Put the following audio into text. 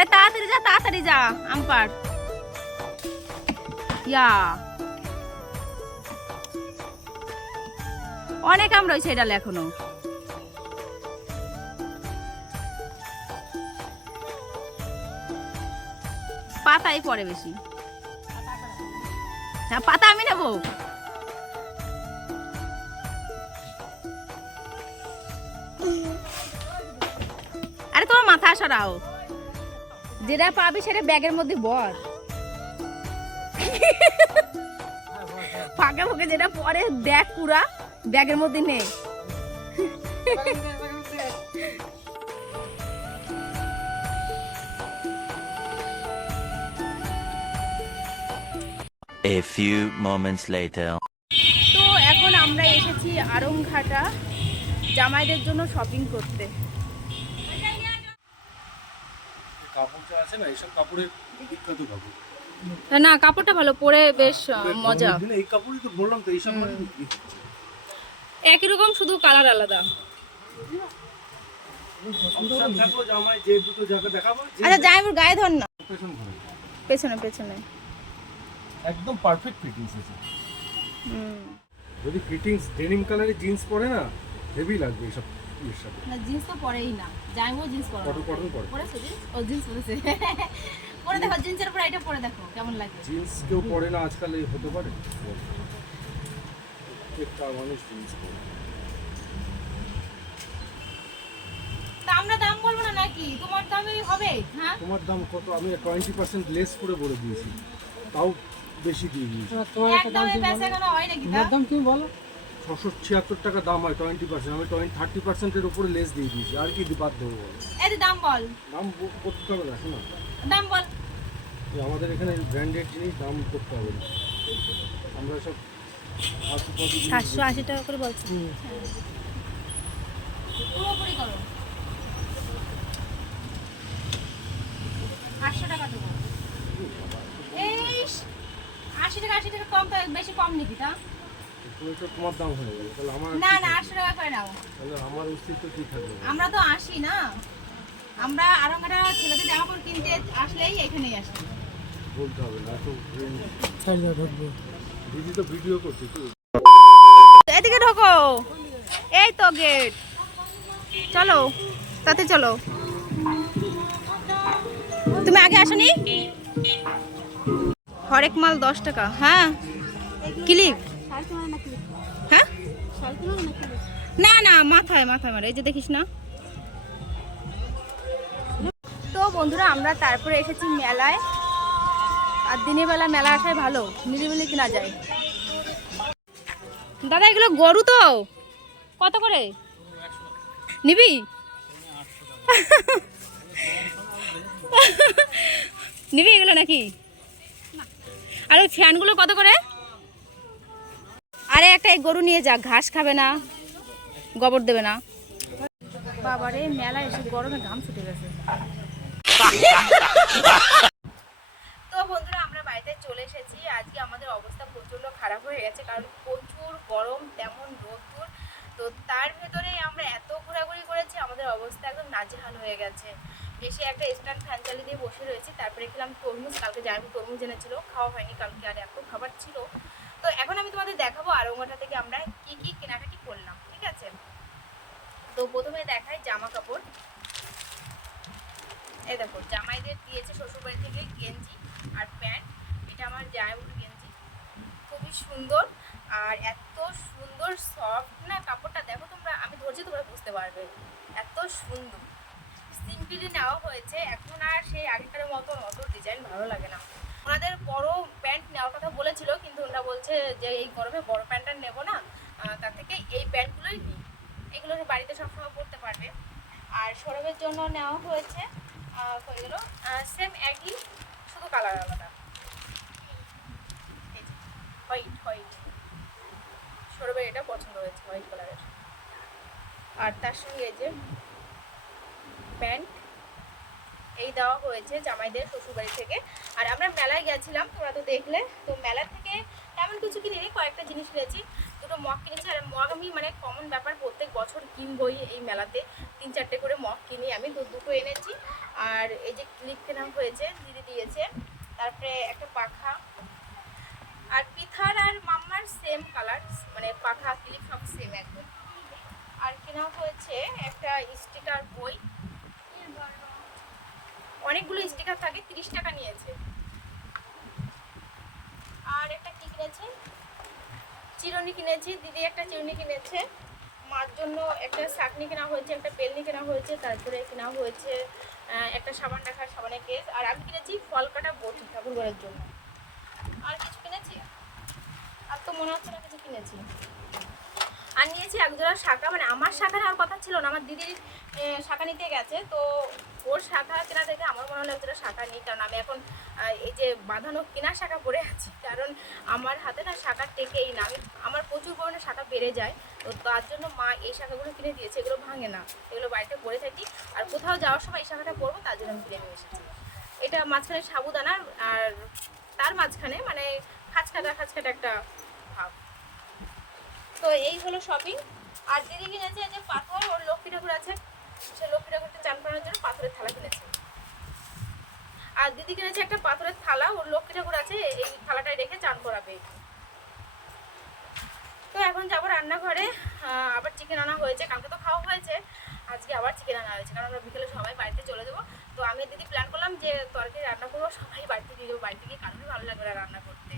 আরে তাড়াতাড়ি যা আম্পার ইয়া অনেক আম রয়েছে এটা এখনো। পাতাই পড়ে বেশি। পাতা আমি নেবো। আরে তোমার মাথা সরাও, যেটা পাবি সেটা ব্যাগের মধ্যে বল। ফাঁকে ফাঁকে যেটা পরে দেখ, পুরা ব্যাগের মধ্যে নেই। A few moments later. তো এখন আমরা এসেছি আরংঘাটা জামাইদের জন্য শপিং করতে। কাপড়টা আছে না, এইসব কাপড়ের বিখ্যাত কাপড় না, কাপড়টা ভালো, পরে বেশ মজা। এই কাপড়ই তো বললাম তো, এইসব মানে একই রকম, শুধু কালার আলাদা। অপশন থাকলো জামাই যে দুটো জায়গা দেখাবো। আচ্ছা জামাইবুর গায়ে ধর না, পেছন ঘুরে পেছনে পেছনে একদম পারফেক্ট ফিটিংস আছে। যদি ফিটিংস ডেনিম কালারের জিন্স পরে না, হেভি লাগবে এইসব এর সাথে। না জিন্স তো পরেই না, জামাইবু জিন্স পরে। কটন পরে পরেছে জিন্স? ও জিন্স পরেছে। পরে দেখো জিন্সের উপর এটা পরে দেখো কেমন লাগে। জিন্স কেউ পরে না আজকাল, এই হতে পারে একটা মানুষ জিন্স পরে। তা আমরা দাম বলবো না নাকি? তোমার দামই হবে। হ্যাঁ, তোমার দাম কত? আমি 20% লেস করে বলে দিয়েছি, তাও বেশি দিয়ে দিয়েছি। একদমই বেচা কেনা হয় নাকি? তোমার দাম তুমি বলো। 676 টাকা দাম হয় 20%, আমি 30%-এর উপরে লেস দিয়ে দিয়েছি। আর কি বাদ দেবো বল? এই দাম বল, দাম করতে হবে না, শোনো দাম বল। আমাদের এখানে ব্র্যান্ডেড জিনিস দাম করতে হবে না, আমরা সব 780 টাকা করে বলছি। পুরোপুরি করো 800 টাকা দেবো। এই 80 টাকা কম, তো বেশি কম নিবি তা? তুমি তো তোমার দাম হয়ে গেল, তাহলে আমার না না 800 টাকা করে নাও। তাহলে আমার অস্তিত্ব কি থাকবে? আমরা তো আসি না, আমরা আরংঘাটা ছেলেদের জামা কাপড় কিনতে আসলেই এখানেই আসি। বলতে হবে না তো, দিদি তো ভিডিও করছে তো। এদিকে ঢোকো, এই তো গেট। চলো তাতে চলো। তুমি আগে আসনি? হরেক মাল 10 টাকা। হ্যাঁ ক্লিপ। হ্যাঁ না না, মাথায় মারে, এই যে দেখিস না। তো বন্ধুরা আমরা তারপরে এসেছি মেলায়। আর দিনের বেলা মেলা আসাই ভালো, নিরিবিলি কিনা যায়। দাদা এগুলো গরু তো, কত করে নিবি? নিবি এগুলো নাকি? আর ওই ফ্যানগুলো কত করে? আরে একটা গরু নিয়ে যা, ঘাস খাবে না, গোবর দেবে না। বাবারে মেলা এসে গরমে ঘাম ছুটে গেছে। তো বন্ধুরা আমরা বাড়িতে চলে এসেছি। আজকে আমাদের অবস্থা প্রচন্ড খারাপ হয়ে গেছে, কারণ প্রচুর গরম, তেমন রোদ্দুর। তো তার ভেতরেই আমরা এত ঘোরাঘুরি করেছি, আমাদের অবস্থা একদম নাজেহাল হয়ে গেছে। এসে একটা স্ট্যান্ড ফ্যান চালিয়ে দিয়ে বসে রয়েছি। তারপরে খেলাম তরমুজ, কালকে যাই তরমুজ এনেছিল, খাওয়া হয়নি কালকে, আর এত খাবার ছিল। তো এখন আমি তোমাদের দেখাবো আরংঘাটা থেকে আমরা কি কি কেনাকাটি করলাম, ঠিক আছে? তো প্রথমে দেখাই জামা কাপড়। এই দেখো জামাইদের দিয়েছে শ্বশুরবাড়ি থেকে গেঞ্জি আর প্যান্ট। এটা আমার জামাইবুর গেঞ্জি, খুবই সুন্দর আর এত সুন্দর সফট না কাপড়টা, দেখো তোমরা, আমি ধরছি তোমরা বুঝতে পারবে, এত সুন্দর। সিম্পলি নেওয়া হয়েছে, এখন আর সেই আগেকার মতো অত ডিজাইন ভালো লাগে না। ওনাদের বড় প্যান্ট নেওয়ার কথা বলেছিল, কিন্তু ওনারা বলছে যে এই গরমে বড় প্যান্টটা নেবো না, তার থেকে এই প্যান্টগুলোই নিই, এগুলো বাড়িতে সবসময় পরতে পারবে। আর সৌরভের জন্য নেওয়া হয়েছে এগুলো সেম একই, শুধু কালার আলাদা। হোয়াইট সৌরভের এটা পছন্দ হয়েছে, হোয়াইট কালারের। আর তার সঙ্গে এই যে প্যান্ট এই দেওয়া হয়েছে জামাইদের শ্বশুরবাড়ি থেকে। আর আমরা মেলায় গেছিলাম, তোমরা তো দেখলে। তো মেলা থেকে তেমন কিছু কিনিনি, কয়েকটা জিনিস কিনেছি। দুটো মগ কিনেছি, আর মগ আমি মানে কমন ব্যাপার, প্রত্যেক বছর কিনবই এই মেলাতে, 3-4টে করে মগ কিনি আমি। দুটো এনেছি। আর এই যে ক্লিপ কেনা হয়েছে, দিদি দিয়েছে। তারপরে একটা পাখা, আর পিথার আর মাম্মার সেম কালার, মানে পাখা ক্লিপ সব সেম একদম। আর কেনা হয়েছে একটা স্টিকার বই, অনেকগুলো স্টিকার থাকে, 30 টাকা নিয়েছে। আর একটা কি কিনেছে, চিরুনি কিনেছি, দিদি একটা চিরুনি কিনেছে। মার জন্য একটা চাটনি কেনা হয়েছে, একটা বেলনি কেনা হয়েছে, তারপরে কেনা হয়েছে একটা সাবান রাখার সাবানের কেস। আর আমি কিনেছি ফল কাটা বটি ঠাকুর ঘরের জন্য। আর কিছু কিনেছি, আর তো মনে হচ্ছে না কিছু কিনেছি। আর নিয়েছি একজোড়া শাখা, মানে আমার শাখা নেওয়ার কথা ছিল না, আমার দিদির শাখা নিতে গেছে, তো ওর শাখা কেনা থেকে আমার মনে হলো একজোড়া শাখা নিই। কারণ আমি এখন এই যে বাঁধানো কেনা শাখা পরে আছি, কারণ আমার হাতে না শাখা টেকেই না, আমার প্রচুর পরিমাণে শাখা বেড়ে যায়। তো তার জন্য মা এই শাখাগুলো কিনে দিয়েছে, এগুলো ভাঙে না, এগুলো বাড়িতে পরে থাকি। আর কোথাও যাওয়ার সময় এই শাখাটা পরবো, তার জন্য আমি কিনে নিয়ে এসেছি। এটা মাঝখানে সাবুদানা, আর তার মাঝখানে মানে খাঁচকাটা খাঁচকাটা একটা ভাব। তো এই হলো শপিং। আর দিদি কিনেছে যে পাথর, ওর লক্ষ্মী ঠাকুর আছে, সে লক্ষ্মী ঠাকুরকে চান করানোর জন্য পাথরের থালা কিনেছে। আর দিদি কিনেছে একটা পাথরের থালা, ওর লক্ষ্মী ঠাকুর আছে, এই থালাটায় রেখে চান করাবে। তো এখন যাবো রান্নাঘরে। আবার চিকেন আনা হয়েছে, কালকে তো খাওয়া হয়েছে, আজকে আবার চিকেন আনা হয়েছে, কারণ আমরা বিকেলে সবাই বাড়িতে চলে যাবো। তো আমি দিদি প্ল্যান করলাম যে তরকারি রান্না করবো, সবাই বাড়িতে দিয়ে যাবো, বাড়িতে গিয়ে কারোরই ভালো লাগবে না রান্না করতে।